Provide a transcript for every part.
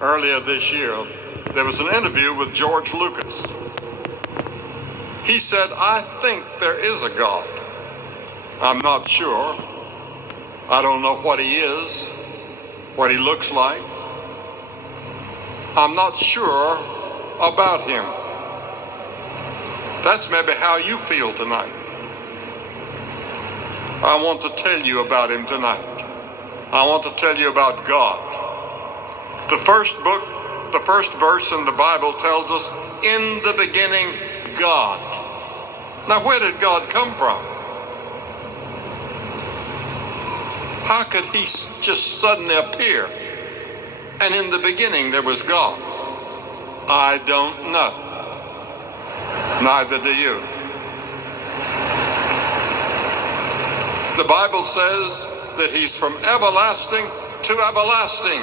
earlier this year, there was an interview with George Lucas. He said, "I think there is a God. I'm not sure. I don't know what he is, what he looks like. I'm not sure about him." That's maybe how you feel tonight. I want to tell you about him tonight. I want to tell you about God. The first verse in the Bible tells us, "In the beginning, God." Now, where did God come from? How could he just suddenly appear? And in the beginning, there was God. I don't know. Neither do you. The Bible says that he's from everlasting to everlasting.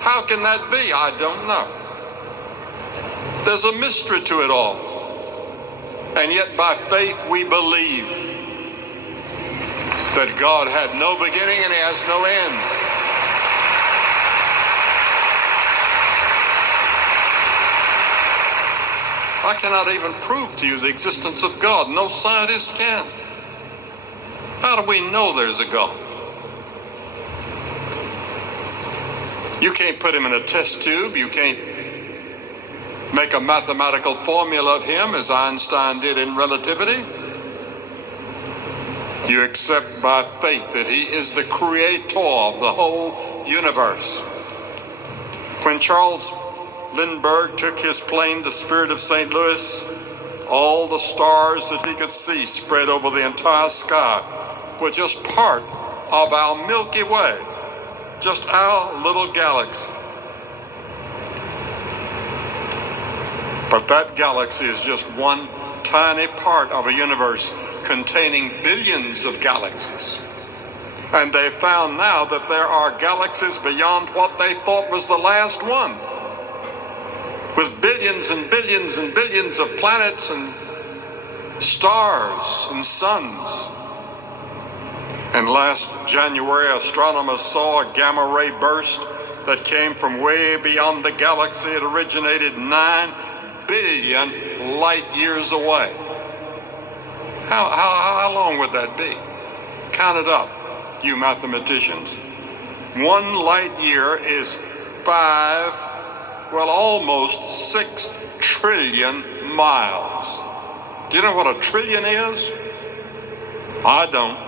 How can that be? I don't know. There's a mystery to it all. And yet by faith we believe that God had no beginning and he has no end. I cannot even prove to you the existence of God. No scientist can. How do we know there's a God? You can't put him in a test tube. You can't make a mathematical formula of him as Einstein did in relativity. You accept by faith that he is the creator of the whole universe. When Charles Lindbergh took his plane to Spirit of St. Louis, all the stars that he could see spread over the entire sky were just part of our Milky Way, just our little galaxy. But that galaxy is just one tiny part of a universe containing billions of galaxies. And they found now that there are galaxies beyond what they thought was the last one, with billions and billions and billions of planets and stars and suns. And last January, astronomers saw a gamma ray burst that came from way beyond the galaxy. It originated 9 billion light years away. How long would that be? Count it up, you mathematicians. 1 light year is almost 6 trillion miles. Do you know what a trillion is? I don't.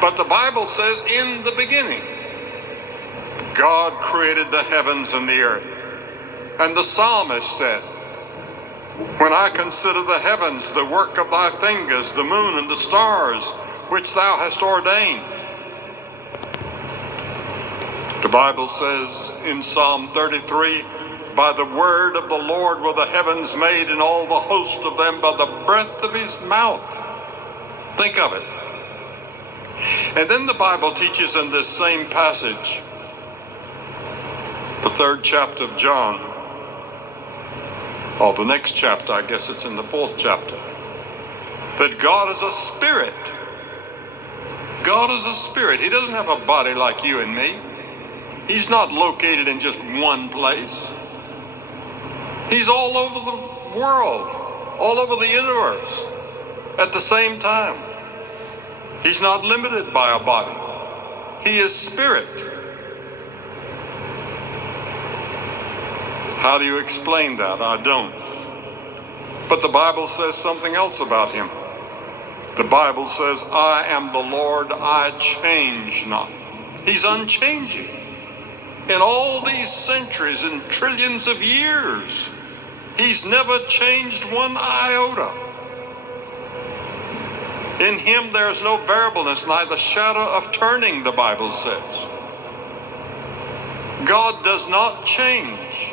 But the Bible says, in the beginning, God created the heavens and the earth. And the psalmist said, "When I consider the heavens, the work of thy fingers, the moon and the stars, which thou hast ordained." The Bible says in Psalm 33, "By the word of the Lord were the heavens made, and all the host of them by the breath of his mouth." Think of it. And then the Bible teaches in this same passage, the 3rd chapter of John, or the next chapter, I guess it's in the 4th chapter, that God is a spirit. God is a spirit. He doesn't have a body like you and me. He's not located in just one place. He's all over the world, all over the universe at the same time. He's not limited by a body. He is spirit. How do you explain that? I don't. But the Bible says something else about him. The Bible says, "I am the Lord, I change not." He's unchanging. In all these centuries and trillions of years, he's never changed one iota. In him there's no variableness, neither shadow of turning, the Bible says. God does not change.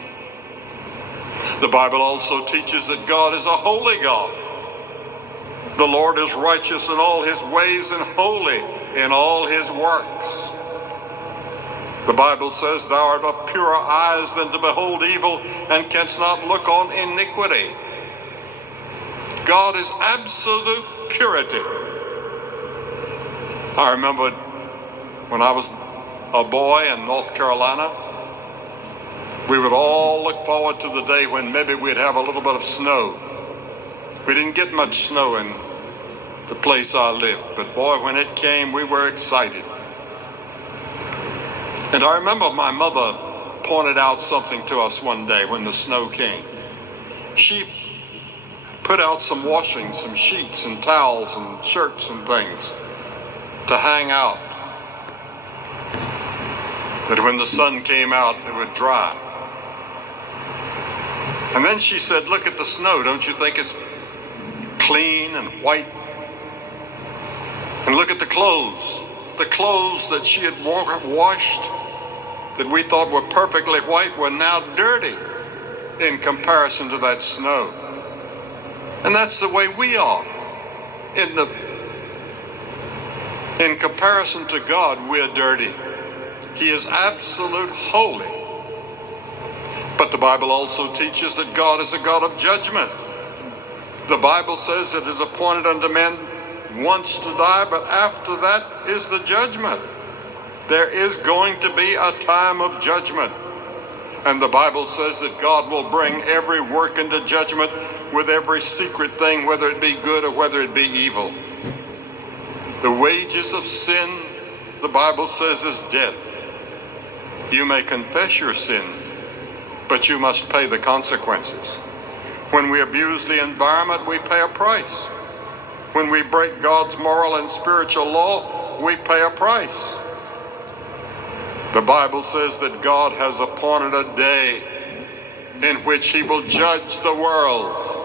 The Bible also teaches that God is a holy God. The Lord is righteous in all his ways and holy in all his works. The Bible says, "Thou art of purer eyes than to behold evil, and canst not look on iniquity." God is absolute purity. I remember when I was a boy in North Carolina, we would all look forward to the day when maybe we'd have a little bit of snow. We didn't get much snow in the place I lived, but boy, when it came, we were excited. And I remember my mother pointed out something to us one day when the snow came. She put out some washing, some sheets and towels and shirts and things to hang out, that when the sun came out, it would dry. And then she said, look at the snow. Don't you think it's clean and white? And look at the clothes that she had washed, that we thought were perfectly white, were now dirty in comparison to that snow. And that's the way we are. In comparison to God, we're dirty. He is absolute holy. But the Bible also teaches that God is a God of judgment. The Bible says it is appointed unto men once to die, but after that is the judgment. There is going to be a time of judgment. And the Bible says that God will bring every work into judgment with every secret thing, whether it be good or whether it be evil. The wages of sin, the Bible says, is death. You may confess your sin, but you must pay the consequences. When we abuse the environment, we pay a price. When we break God's moral and spiritual law, we pay a price. The Bible says that God has appointed a day in which he will judge the world.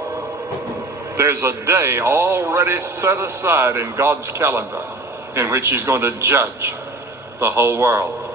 There's a day already set aside in God's calendar in which he's going to judge the whole world.